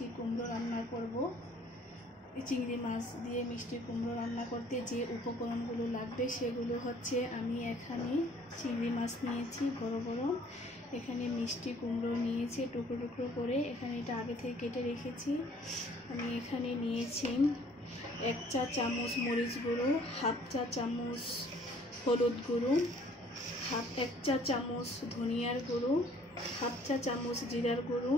মিষ্টি কুমড়ো রান্না করব। চিংড়ি মাছ দিয়ে মিষ্টি কুমড়ো রান্না করতে যে উপকরণগুলো লাগবে সেগুলো হচ্ছে, আমি এখানে চিংড়ি মাছ নিয়েছি বড় বড়, এখানে মিষ্টি কুমড়ো নিয়েছি টুকরো টুকরো করে, এখানে এটা আগে থেকে কেটে রেখেছি। আমি এখানে নিয়েছি 1 চা চামচ মরিচ গুঁড়ো, 1/2 চা চামচ হলুদ গুঁড়ো, 1 চা চামচ ধনিয়ার গুঁড়ো, 1/2 চা চামচ জিরার গুঁড়ো,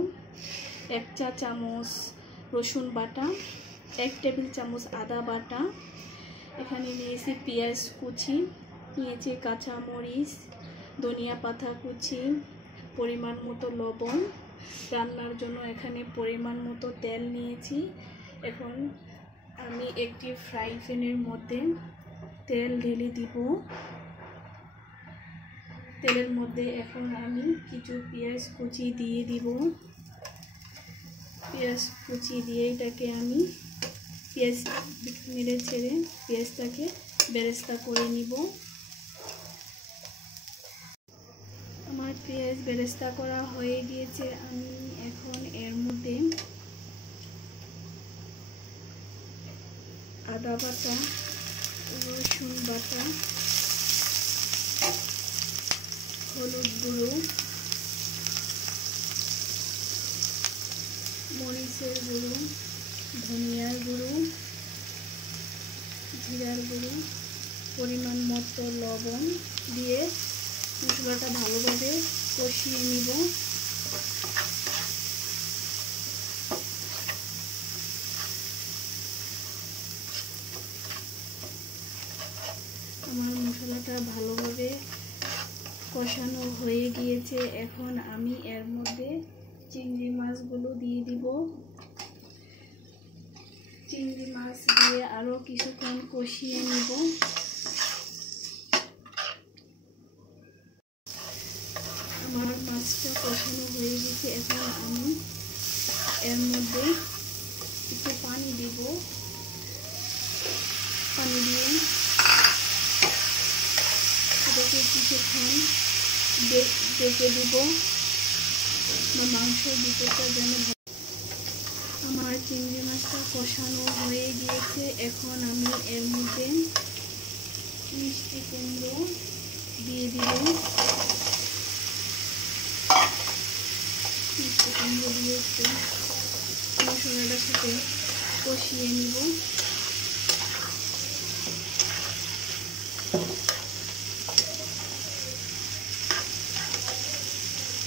1 চা চামচ রসুন বাটা, 1 টেবিল চামচ আদা বাটা। এখানে নিয়েছি পেঁয়াজ কুচি, নিয়েছি কাঁচা মরিচ, ধনিয়া পাতা কুচি, পরিমাণ মতো লবণ, রান্নার জন্য এখানে পরিমাণ মতো তেল নিয়েছি। এখন আমি একটি ফ্রাই প্যানের মধ্যে তেল ঢেলে দিব। তেলের মধ্যে এখন আমি কিছু পেঁয়াজ কুচি দিয়ে দিব। পেঁয়াজ কুচি দিয়ে এটাকে আমি পেঁয়াজ নেড়ে ছেড়ে পেঁয়াজটাকে বেরেস্তা করে নিব। আমার পেঁয়াজ বেরেস্তা করা হয়ে গিয়েছে। আমি এখন এর মধ্যে আদা বাটা, রসুন বাটা, হলুদ গুঁড়ো, মরিচের গুঁড়ো, ধনিয়ার গুঁড়ো, জিরার গুঁড়ো, পরিমাণ মতো লবণ দিয়ে মশলাটা ভালোভাবে কষিয়ে নিব। আমার মশলাটা ভালোভাবে কষানো হয়ে গিয়েছে। এখন আমি এর মধ্যে চিংড়ি মাছগুলো দিয়ে দিব। চিংড়ি মাছ দিয়ে আরও কিছুক্ষণ কষিয়ে নিব। আমার মাছটা কষানো হয়ে গেছে। এখন আমি এর মধ্যে একটু পানি দিব। পানি দিয়ে এটাকে কিছুক্ষণ ডেকে দিব মাংসের ভিতরটা যেন। আমার চিংড়ি মাছটা কষানো হয়ে গিয়েছে। এখন আমি এর মধ্যে মিষ্টি কুমড়ো দিয়ে দিব। মিষ্টি কুমড়ো দিয়ে একটু মশলাটার সাথে কষিয়ে নিব।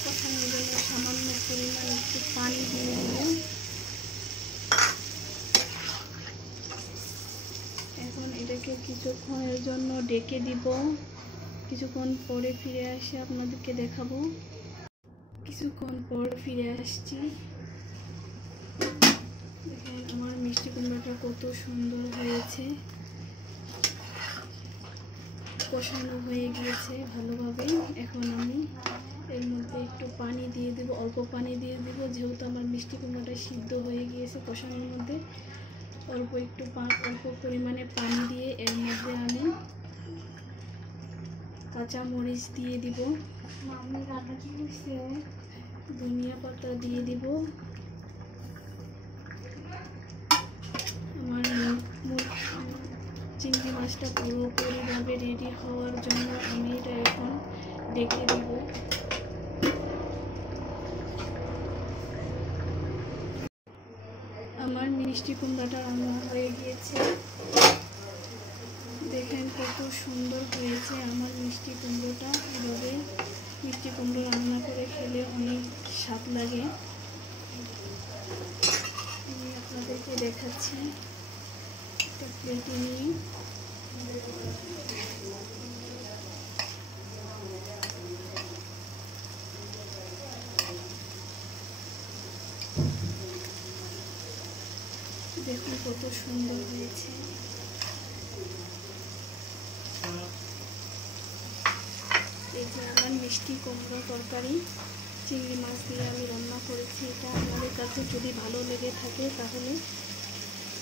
কষানোর জন্য সামান্য পরিমাণ একটু পানি দিয়ে দিব। এখন এটাকে কিছুক্ষণের জন্য ডেকে দিব। কিছুক্ষণ পরে ফিরে আসে আপনাদেরকে দেখাবো। কিছুক্ষণ পর ফিরে আসছি। দেখেন আমার মিষ্টি কুমড়োটা কত সুন্দর হয়েছে, কষানো হয়ে গিয়েছে ভালোভাবে। এখন আমি এর মধ্যে একটু পানি দিয়ে দেবো, অল্প পানি দিয়ে দেবো, যেহেতু আমার মিষ্টি কুমড়োটা সিদ্ধ হয়ে গিয়েছে কষানোর মধ্যে। অল্প পরিমাণে পানি দিয়ে এর মধ্যে আমি কাঁচা মরিচ দিয়ে দিব, ধনিয়া পাতা দিয়ে দিব। আমার চিংড়ি মাছটা পুরোপুরিভাবে রেডি হওয়ার জন্য আমি এটা এখন ডেকে দিব। আমার মিষ্টি কুমড়োটা রান্না হয়ে গিয়েছে। দেখেন কত সুন্দর হয়েছে আমার মিষ্টি কুমড়োটা। এভাবে মিষ্টি কুমড়ো রান্না করে খেলে অনেক স্বাদ লাগে। আমি আপনাদেরকে দেখাচ্ছি একটা প্লেটে নিয়ে। দেখুন কত সুন্দর হয়েছে। এই যে আমার মিষ্টি কুমড়ো তরকারি চিংড়ি মাছ দিয়ে আমি রান্না করেছি। এটা আপনাদের কাছে যদি ভালো লেগে থাকে তাহলে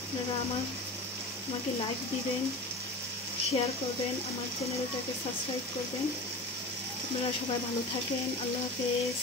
আপনারা আমাকে লাইক দিবেন, শেয়ার করবেন, আমার চ্যানেলটাকে সাবস্ক্রাইব করবেন। আপনারা সবাই ভালো থাকেন। আল্লাহ হাফেজ।